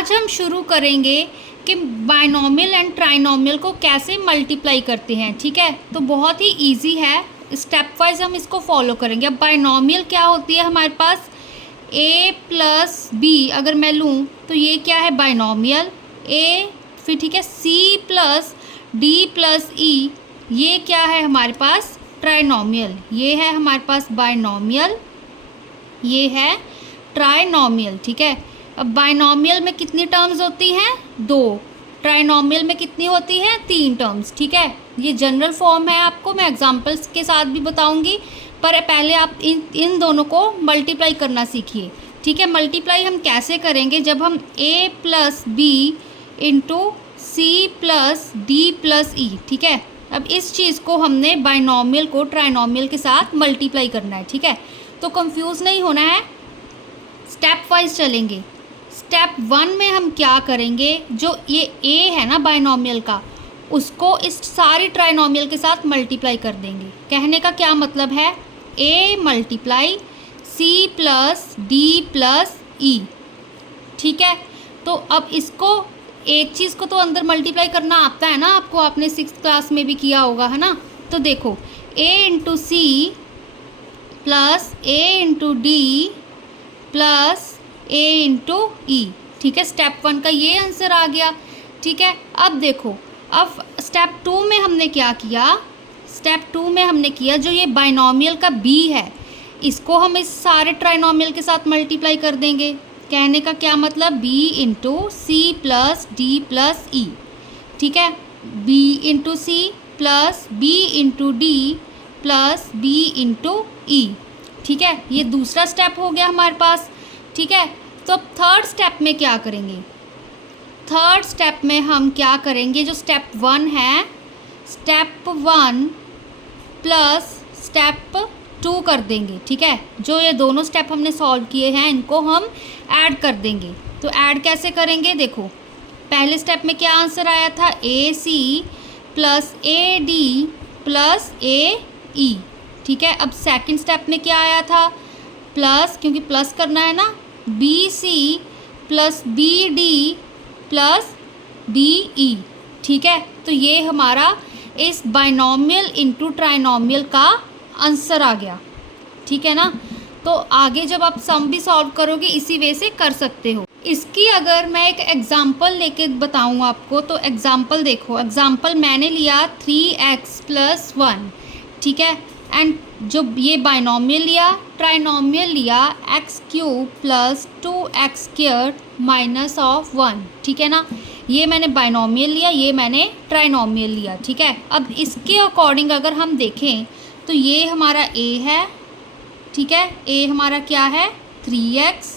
आज हम शुरू करेंगे कि बायनॉमियल एंड ट्राइनॉमियल को कैसे मल्टीप्लाई करते हैं। ठीक है, तो बहुत ही इजी है, स्टेप वाइज हम इसको फॉलो करेंगे। अब बायनॉमियल क्या होती है, हमारे पास a प्लस बी अगर मैं लूँ तो ये क्या है बायनॉमियल a, फिर ठीक है c plus d plus e, ये क्या है हमारे पास ट्राइनॉमियल। ये है हमारे पास बायनॉमियल, ये है ट्राइनॉमियल। ठीक है, अब बायनॉमियल में कितनी टर्म्स होती हैं, 2। ट्राइनॉमियल में कितनी होती है, 3 टर्म्स। ठीक है, ये जनरल फॉर्म है, आपको मैं एग्जांपल्स के साथ भी बताऊंगी, पर पहले आप इन दोनों को मल्टीप्लाई करना सीखिए। ठीक है, मल्टीप्लाई हम कैसे करेंगे, जब हम a plus B into C plus D plus E. ठीक है, अब इस चीज़ को हमने बायनॉमियल को ट्राइनॉमियल के साथ मल्टीप्लाई करना है। ठीक है, तो कंफ्यूज नहीं होना है, स्टेप वाइज चलेंगे। स्टेप 1 में हम क्या करेंगे, जो ये a है ना बायनॉमियल का, उसको इस सारी ट्राइनॉमियल के साथ मल्टीप्लाई कर देंगे। कहने का क्या मतलब है, a multiply c plus D plus E. ठीक है, तो अब इसको एक चीज़ को तो अंदर मल्टीप्लाई करना आता है ना आपको, आपने 6th क्लास में भी किया होगा, है ना। तो देखो a into C plus a into D plus a into E. ठीक है, स्टेप 1 का ये आंसर आ गया। ठीक है, अब देखो, अब स्टेप 2 में हमने क्या किया, स्टेप 2 में हमने किया जो ये बायनॉमियल का b है, इसको हम इस सारे ट्राइनॉमियल के साथ मल्टीप्लाई कर देंगे। कहने का क्या मतलब, b into C plus D plus E. ठीक है, b into C plus b into D plus b into E. ठीक है, ये दूसरा स्टेप हो गया हमारे पास। ठीक है, तो अब थर्ड स्टेप में क्या करेंगे, थर्ड स्टेप में हम क्या करेंगे, जो स्टेप 1 है, स्टेप 1 प्लस स्टेप 2 कर देंगे। ठीक है, जो ये दोनों स्टेप हमने सॉल्व किए हैं इनको हम ऐड कर देंगे। तो ऐड कैसे करेंगे, देखो पहले स्टेप में क्या आंसर आया था, A C plus A D plus A E. ठीक है, अब सेकंड स्टेप में क्या आया था, प्लस, क्योंकि प्लस करना है ना, B C plus B D plus D E. ठीक है, तो ये हमारा इस बायनॉमियल इंटू ट्राइनॉमियल का आंसर आ गया। ठीक है ना, तो आगे जब आप सम भी सॉल्व करोगे इसी वे से कर सकते हो। इसकी अगर मैं एक एग्जांपल लेके बताऊँ आपको, तो एग्जांपल देखो, एग्जांपल मैंने लिया 3x प्लस 1। ठीक है, एंड जो ये बायनॉमियल लिया, ट्राइनॉमियल लिया x cube plus 2x square minus of 1। ठीक है ना, ये मैंने बायनॉमियल लिया, ये मैंने ट्राइनॉमियल लिया। ठीक है, अब इसके अकॉर्डिंग अगर हम देखें तो ये हमारा a है। ठीक है, a हमारा क्या है 3x,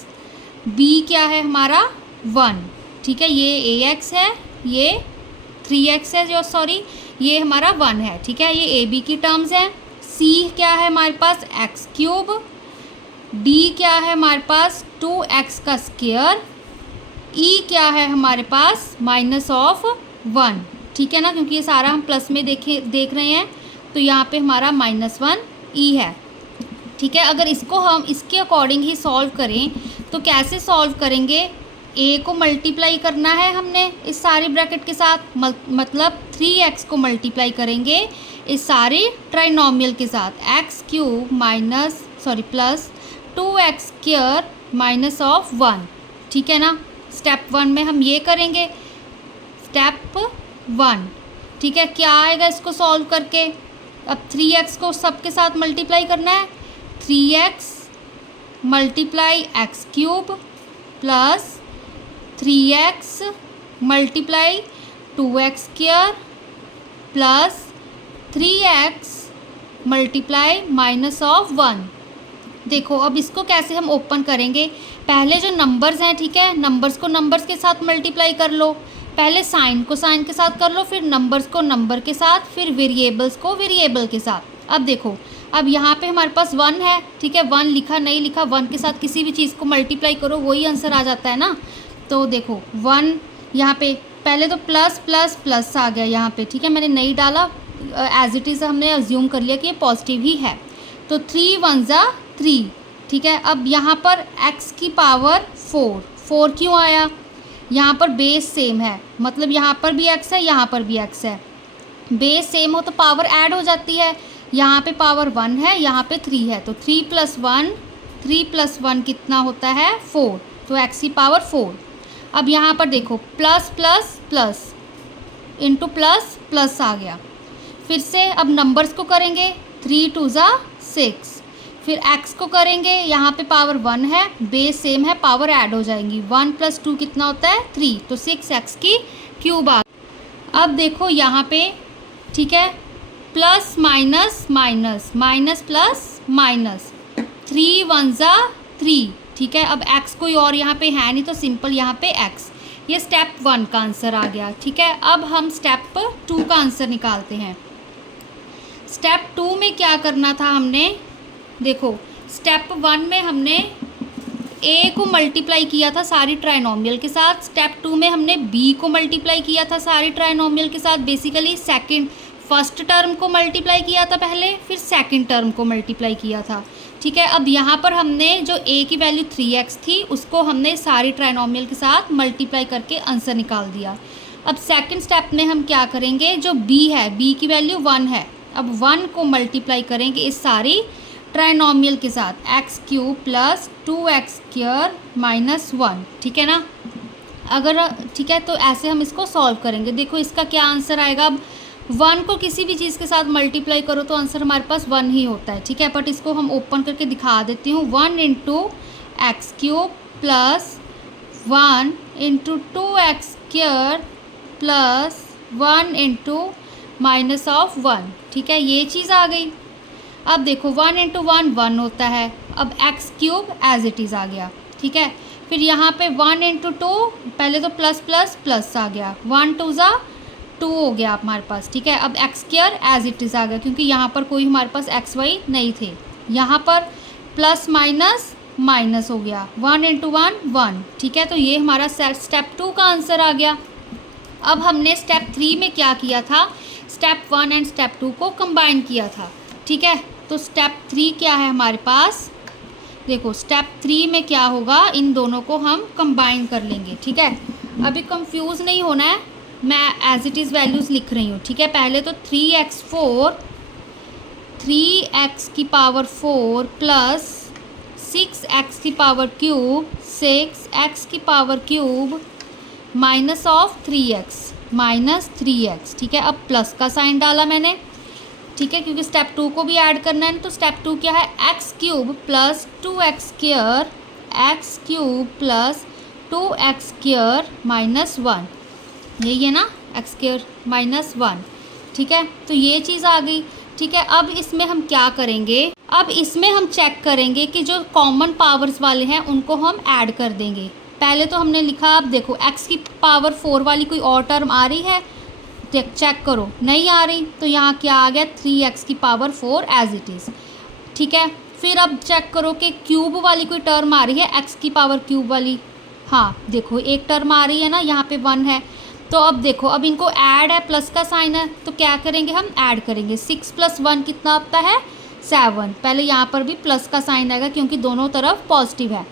b क्या है हमारा 1। ठीक है, ये ax है, ये 3x है, जो सॉरी ये हमारा 1 है। ठीक है, ये ab की टर्म्स है। c क्या है हमारे पास x क्यूब, d क्या है हमारे पास 2x का स्क्वायर, e क्या है हमारे पास माइनस ऑफ 1। ठीक है ना, क्योंकि ये सारा हम प्लस में देख रहे हैं, तो यहाँ पे हमारा -1 e है। ठीक है, अगर इसको हम इसके अकॉर्डिंग ही सॉल्व करें तो कैसे सॉल्व करेंगे, a को मल्टीप्लाई करना है हमने इस सारी ब्रैकेट के साथ, मतलब 3x को मल्टीप्लाई करेंगे इस सारे ट्राइनॉमियल के साथ, x cube plus 2x square minus of 1। ठीक है ना, स्टेप 1 में हम ये करेंगे, स्टेप 1। ठीक है, क्या आएगा इसको सॉल्व करके, अब 3x को सबके साथ मल्टीप्लाई करना है, 3x multiply x cube plus 3x multiply 2x square plus 3x multiply minus of 1। देखो अब इसको कैसे हम ओपन करेंगे, पहले जो नंबर्स हैं, ठीक है, नंबर्स को नंबर्स के साथ मल्टीप्लाई कर लो, पहले साइन को साइन के साथ कर लो, फिर नंबर्स को नंबर के साथ, फिर वेरिएबल्स को वेरिएबल के साथ। अब देखो, अब यहाँ पे हमारे पास 1 है। ठीक है, 1 लिखा नहीं लिखा, 1 के साथ किसी भी चीज़ को मल्टीप्लाई करो वही आंसर आ जाता है ना। तो देखो 1 यहाँ पे पहले तो प्लस प्लस प्लस आ गया यहाँ पे। ठीक है, मैंने नहीं डाला, एज इट इज़ हमने अज्यूम कर लिया कि ये पॉजिटिव ही है, तो 3 1 जा 3। ठीक है, अब यहाँ पर x की पावर 4 क्यों आया, यहाँ पर बेस सेम है, मतलब यहाँ पर भी x है, यहाँ पर भी x है। बेस सेम हो तो पावर ऐड हो जाती है। यहाँ पे पावर 1 है, यहाँ पे 3 है, तो 3 + 1 कितना होता है 4, तो x की पावर 4। अब यहाँ पर देखो plus plus plus into plus plus आ गया। फिर से अब नंबर्स को करेंगे, 3 × 2 = 6। फिर x को करेंगे, यहाँ पे पावर 1 है, बेस सेम है, पावर ऐड हो जाएंगी। 1 + 2 कितना होता है 3, तो 6x³ आ। अब देखो यहाँ पे, ठीक है, plus minus minus minus plus minus, 3 × 1 = 3, ठीक है। अब x कोई और यहाँ पे है नहीं, तो सिंपल यहाँ पे x। ये स्टेप 1 का आंसर आ गया, ठीक है। अब हम स्टेप 2 का आंसर निकालते हैं। स्टेप 2 में क्या करना था हमने, देखो स्टेप 1 में हमने a को मल्टीप्लाई किया था सारी ट्राइनोमियल के साथ, स्टेप 2 में हमने b को मल्टीप्लाई किया था सारी ट्राइनोमियल के साथ। बेसिकली फर्स्ट टर्म को मल्टीप्लाई किया था पहले, फिर सेकंड टर्म को मल्टीप्लाई किया था, ठीक है। अब यहाँ पर हमने जो a की वैल्यू 3x थी उसको हमने सारी ट्राइनोमियल के साथ मल्टीप्लाई करके आंसर निकाल दिया। अब सेकंड स्टेप में हम क्या करेंगे, जो b है, b की वैल्यू 1 है, अब 1 को मल्टीप्लाई करेंगे इस सारी ट्राइनोमियल के साथ, x³ + 2x² - 1, ठीक है ना। अगर ठीक है, तो ऐसे हम इसको सॉल्व करेंगे। देखो इसका क्या आंसर आएगा। अब 1 को किसी भी चीज़ के साथ मल्टीप्लाई करो तो आंसर हमारे पास 1 ही होता है, ठीक है। बट इसको हम ओपन करके दिखा देती हूँ। 1 × x³ + 1 × 2x² + 1 × -1, ठीक है, ये चीज़ आ गई। अब देखो 1 × 1 1 होता है, अब x³ एज इट इज़ आ गया, ठीक है। फिर यहाँ पे 1 × 2, पहले तो प्लस प्लस प्लस आ गया, 1 × 2 = 2 हो गया हमारे पास, ठीक है। अब x² एज इट इज़ आ गया, क्योंकि यहाँ पर कोई हमारे पास x y नहीं थे। यहाँ पर प्लस माइनस माइनस हो गया, 1 × 1 1, ठीक है। तो ये हमारा स्टेप 2 का आंसर आ गया। अब हमने स्टेप 3 में क्या किया था, स्टेप 1 एंड स्टेप 2 को कंबाइन किया था, ठीक है। तो स्टेप 3 क्या है हमारे पास, देखो स्टेप 3 में क्या होगा, इन दोनों को हम कंबाइन कर लेंगे, ठीक है। अभी कंफ्यूज नहीं होना है, मैं एज इट इज़ वैल्यूज़ लिख रही हूँ, ठीक है। पहले तो 3x² + 6x³ 6x³ -3x, ठीक है। अब प्लस का साइन डाला मैंने, ठीक है, क्योंकि स्टेप 2 को भी ऐड करना है। तो स्टेप 2 क्या है, x³ + 2x² + 2x² - 1, यही है ना, x² - 1, ठीक है। तो ये चीज़ आ गई, ठीक है। अब इसमें हम क्या करेंगे, अब इसमें हम चेक करेंगे कि जो कॉमन पावर्स वाले हैं उनको हम ऐड कर देंगे। पहले तो हमने लिखा, अब देखो x की पावर 4 वाली कोई और टर्म आ रही है, चेक करो, नहीं आ रही, तो यहाँ क्या आ गया, 3x⁴ एज इट इज़, ठीक है। फिर अब चेक करो कि क्यूब वाली कोई टर्म आ रही है, x³ वाली, हाँ देखो एक टर्म आ रही है ना, यहाँ पे 1 है। तो अब देखो, अब इनको ऐड है, प्लस का साइन है, तो क्या करेंगे हम, ऐड करेंगे। 6 + 1 कितना होता है 7, पहले यहाँ पर भी प्लस का साइन आएगा क्योंकि दोनों तरफ पॉजिटिव है,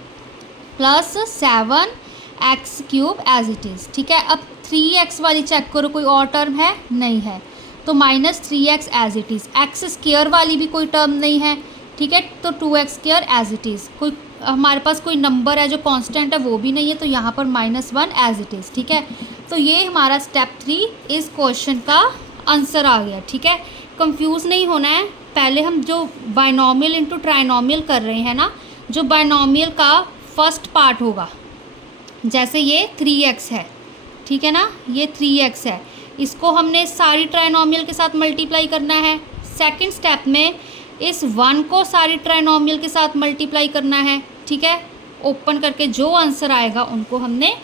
+7x³ एज इट इज़, ठीक है। अब 3x वाली चेक करो, कोई और टर्म है, नहीं है, तो -3x as it is. x² वाली भी कोई टर्म नहीं है, ठीक है, तो 2x² एज इट इज़। कोई हमारे पास कोई नंबर है जो कांस्टेंट है, वो भी नहीं है, तो यहाँ पर -1 एज इट इज़, ठीक है। तो ये हमारा स्टेप 3 इस क्वेश्चन का आंसर आ गया, ठीक है। कंफ्यूज नहीं होना है, पहले हम जो बाइनोमियल इंटू ट्राइनोमियल कर रहे हैं ना, जो बाइनोमियल का फर्स्ट पार्ट होगा, जैसे ये 3x है, ठीक है ना, ये 3x है, इसको हमने सारी ट्राइनोमियल के साथ मल्टीप्लाई करना है। सेकंड स्टेप में इस 1 को सारी ट्राइनोमियल के साथ मल्टीप्लाई करना है, ठीक है। ओपन करके जो आंसर आएगा उनको हमने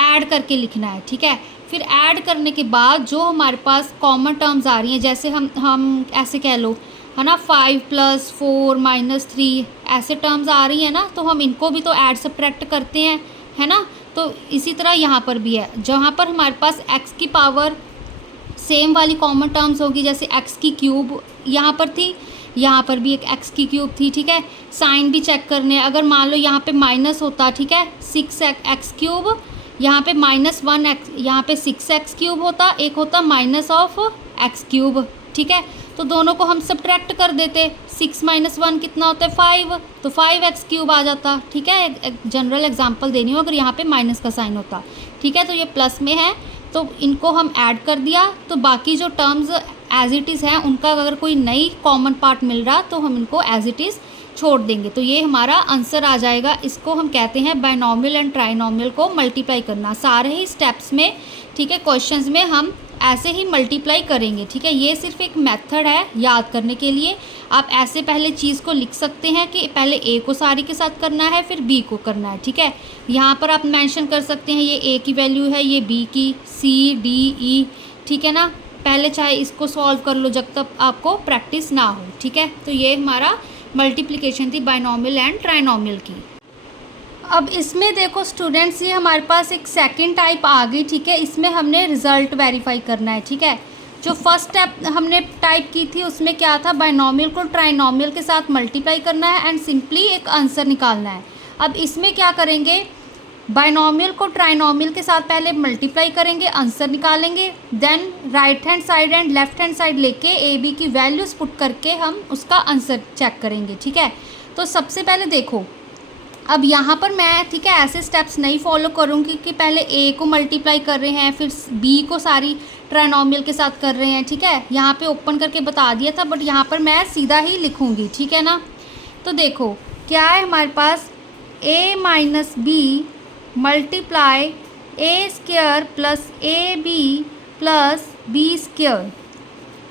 ऐड करके लिखना है, ठीक है। फिर ऐड करने के बाद जो हमारे पास कॉमन टर्म्स आ रही हैं, जैसे हम ऐसे कह लो है ना, 5 + 4 - 3 ऐसे टर्म्स आ रही है ना, तो हम इनको भी तो ऐड सब्ट्रैक्ट करते हैं, है ना। तो इसी तरह यहाँ पर भी है, जहाँ पर हमारे पास x की पावर सेम वाली कॉमन टर्म्स होगी, जैसे x³ यहाँ पर थी, यहाँ पर भी एक x³ थी, ठीक है। साइन भी चेक करने हैं, अगर मान लो यहाँ पे माइनस होता, ठीक है, 6x³ यहाँ पे -1x, यहाँ पे 6x³ होता, एक होता -(x³), ठीक है। तो दोनों को हम सब्ट्रैक्ट कर देते, 6 - 1 कितना होता है 5, तो 5x³ आ जाता, ठीक है। एक जनरल एग्जांपल देनी हो अगर यहाँ पे माइनस का साइन होता, ठीक है। तो ये प्लस में है तो इनको हम ऐड कर दिया, तो बाकी जो टर्म्स एज इट इज़ हैं उनका अगर कोई नई कॉमन पार्ट मिल रहा तो हम इनको एज इट इज़ छोड़ देंगे, तो ये हमारा आंसर आ जाएगा। इसको हम कहते हैं बायनॉमियल एंड ट्राइनॉमियल को मल्टीप्लाई करना, सारे ही स्टेप्स में, ठीक है। क्वेश्चंस में हम ऐसे ही मल्टीप्लाई करेंगे, ठीक है। ये सिर्फ एक मेथड है याद करने के लिए। आप ऐसे पहले चीज़ को लिख सकते हैं कि पहले ए को सारी के साथ करना है, फिर बी को करना है, ठीक है। यहाँ पर आप मेंशन कर सकते हैं ये ए की वैल्यू है, ये बी की, सी डी ई, ठीक है ना। पहले चाहे इसको सॉल्व कर लो जब तक आपको प्रैक्टिस ना हो, ठीक है। तो ये हमारा मल्टीप्लिकेशन थी बायनॉमियल एंड ट्राइनॉमियल की। अब इसमें देखो स्टूडेंट्स, ये हमारे पास एक सेकंड टाइप आ गई, ठीक है। इसमें हमने रिज़ल्ट वेरीफाई करना है, ठीक है। जो फर्स्ट स्टेप हमने टाइप की थी उसमें क्या था, बायनॉमियल को ट्राइनॉमियल के साथ मल्टीप्लाई करना है एंड सिंपली एक आंसर निकालना है। अब इसमें क्या करेंगे, बायनॉमियल को ट्राइनॉमियल के साथ पहले मल्टीप्लाई करेंगे, आंसर निकालेंगे, then right hand side and left hand side लेके ए बी की वैल्यूज़ पुट करके हम उसका आंसर चेक करेंगे, ठीक है। तो सबसे पहले देखो, अब यहाँ पर मैं, ठीक है, ऐसे स्टेप्स नहीं फॉलो करूँगी कि पहले ए को मल्टीप्लाई कर रहे हैं फिर बी को सारी ट्राइनॉमियल के साथ कर रहे हैं, ठीक है। यहाँ पे ओपन करके बता दिया था, बट यहाँ पर मैं सीधा ही लिखूँगी, ठीक है ना। तो देखो क्या है हमारे पास, a - b multiply a² plus ab plus b²।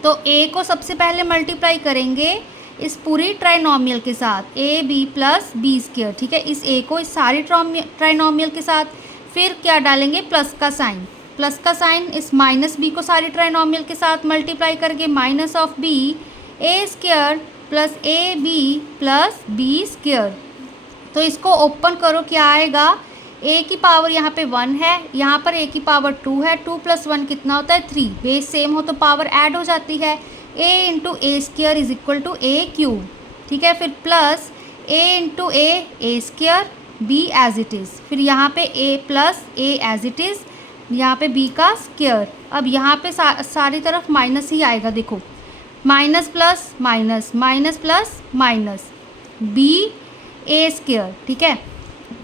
तो a को सबसे पहले मल्टीप्लाई करेंगे इस पूरी ट्राइनॉमियल के साथ, ए बी प्लस b², ठीक है। इस a को इस सारी ट्राइनॉमियल के साथ, फिर क्या डालेंगे, प्लस का साइन इस -b को सारी ट्राइनॉमियल के साथ मल्टीप्लाई करके -(b) a² plus ab plus b²। तो इसको ओपन करो, क्या आएगा, a की पावर यहाँ पे 1 है, यहाँ पर a की पावर 2 है, 2 + 1 कितना होता है 3, बेस सेम हो तो पावर ऐड हो जाती है, a × a² is equal to a³, ठीक है। फिर plus a × a² b as it is, फिर यहाँ पे a plus a as it is, यहाँ पे b का स्क्वायर। अब यहाँ पे सारी तरफ माइनस ही आएगा, देखो minus plus minus b a², ठीक है।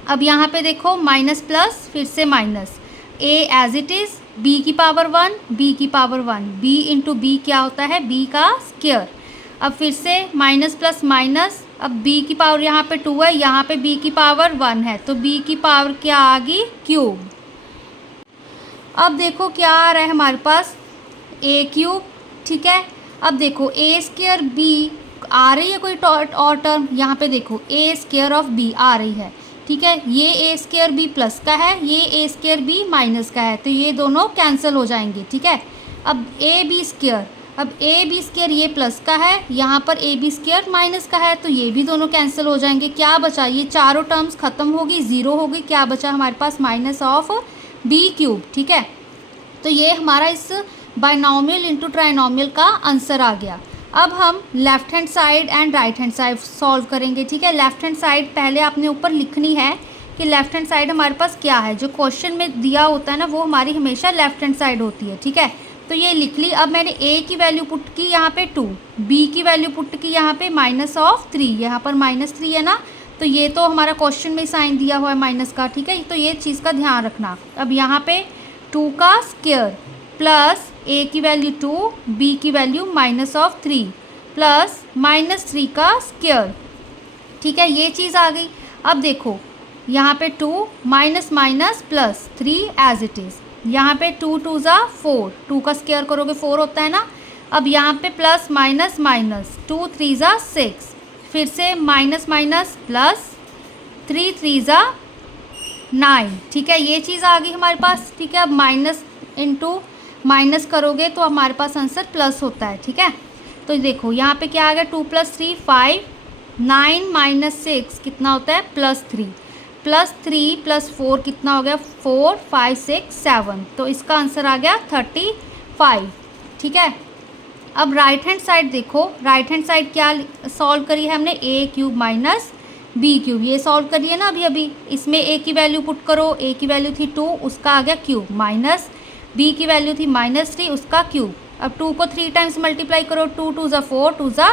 अब यहाँ पे देखो माइनस प्लस फिर से minus, a as it is, b की पावर 1 b की पावर 1, b × b क्या होता है, b का स्क्वायर। अब फिर से माइनस प्लस माइनस, अब b की पावर यहाँ पे 2 है, यहाँ पे b की पावर 1 है, तो b की पावर क्या आ गई, क्यूब। अब देखो क्या आ रहा है हमारे पास, a³, ठीक है। अब देखो a² b आ रही है कोई और टर्म, यहाँ पे देखो a² ऑफ b आ रही है, ठीक है। ये a² b प्लस का है, ये a² b माइनस का है, तो ये दोनों कैंसिल हो जाएंगे, ठीक है। अब ab², अब ab² ये प्लस का है, यहाँ पर ab² माइनस का है, तो ये भी दोनों कैंसिल हो जाएंगे। क्या बचा, ये चारों टर्म्स ख़त्म होगी, ज़ीरो हो गई, क्या बचा हमारे पास, -(b³), ठीक है। तो ये हमारा इस बायनॉमियल इंटू ट्राइनॉमियल का आंसर आ गया। अब हम left hand side and right hand side solve करेंगे, ठीक है। लेफ़्ट हैंड साइड पहले आपने ऊपर लिखनी है कि लेफ़्ट हैंड साइड हमारे पास क्या है, जो क्वेश्चन में दिया होता है ना वो हमारी हमेशा लेफ़्ट हैंड साइड होती है, ठीक है। तो ये लिख ली। अब मैंने a की वैल्यू पुट की यहाँ पे 2, b की वैल्यू पुट की यहाँ पे -(3), यहाँ पर -3 है ना, तो ये तो हमारा क्वेश्चन में साइन दिया हुआ है माइनस का, ठीक है। तो ये चीज़ का ध्यान रखना। अब यहाँ पे 2 का स्क्वायर प्लस a की वैल्यू 2, b की वैल्यू -(3) प्लस -3 का स्क्वायर, ठीक है। ये चीज़ आ गई। अब देखो यहाँ पे 2 minus plus 3 as it is, यहाँ पे 2 × 2 = 4, 2 का स्क्वायर करोगे 4 होता है ना। अब यहाँ पे प्लस माइनस 2 × 3 = 6, फिर से माइनस प्लस 3 × 3 = 9, ठीक है। ये चीज़ आ गई हमारे पास, ठीक है। अब माइनस इंटू माइनस करोगे तो हमारे पास आंसर प्लस होता है, ठीक है। तो देखो यहाँ पे क्या आ गया, 2 + 3 = 5, 9 - 6 कितना होता है, +3, +3 + 4 कितना हो गया, 4, 5, 6, 7, तो इसका आंसर आ गया 35, ठीक है। अब राइट हैंड साइड देखो, राइट हैंड साइड क्या सॉल्व करी है हमने, a³ - बी क्यूब, ये सॉल्व करिए ना अभी अभी, इसमें ए की वैल्यू पुट करो, ए की वैल्यू थी 2, उसका आ गया क्यूब, माइनस बी की वैल्यू थी -3, उसका क्यूब। अब 2 को 3 टाइम्स मल्टीप्लाई करो, 2 2 ज़ा 4, 2 ज़ा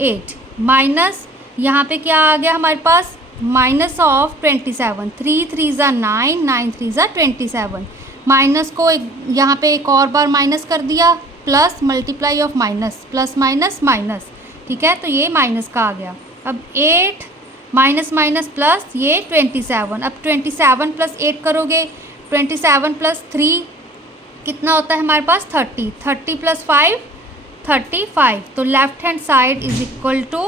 8, माइनस यहाँ पे क्या आ गया हमारे पास, माइनस ऑफ 27, 3 3 ज़ा 9, 9 3 ज़ा 27, माइनस को यहाँ पे एक और बार माइनस कर दिया, plus multiply of minus, plus minus minus, ठीक है, तो ये माइनस का आ गया। अब 8 माइनस माइनस प्लस ये 27, अब 27 प्लस 8 करोगे, 27 प्लस 3 कितना होता है हमारे पास 30, 30 प्लस 5 35, तो left hand side is equal to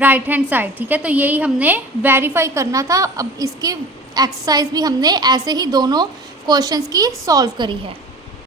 right hand side, ठीक है। तो यही हमने वेरीफाई करना था। अब इसकी एक्सरसाइज भी हमने ऐसे ही दोनों क्वेश्चंस की सॉल्व करी है।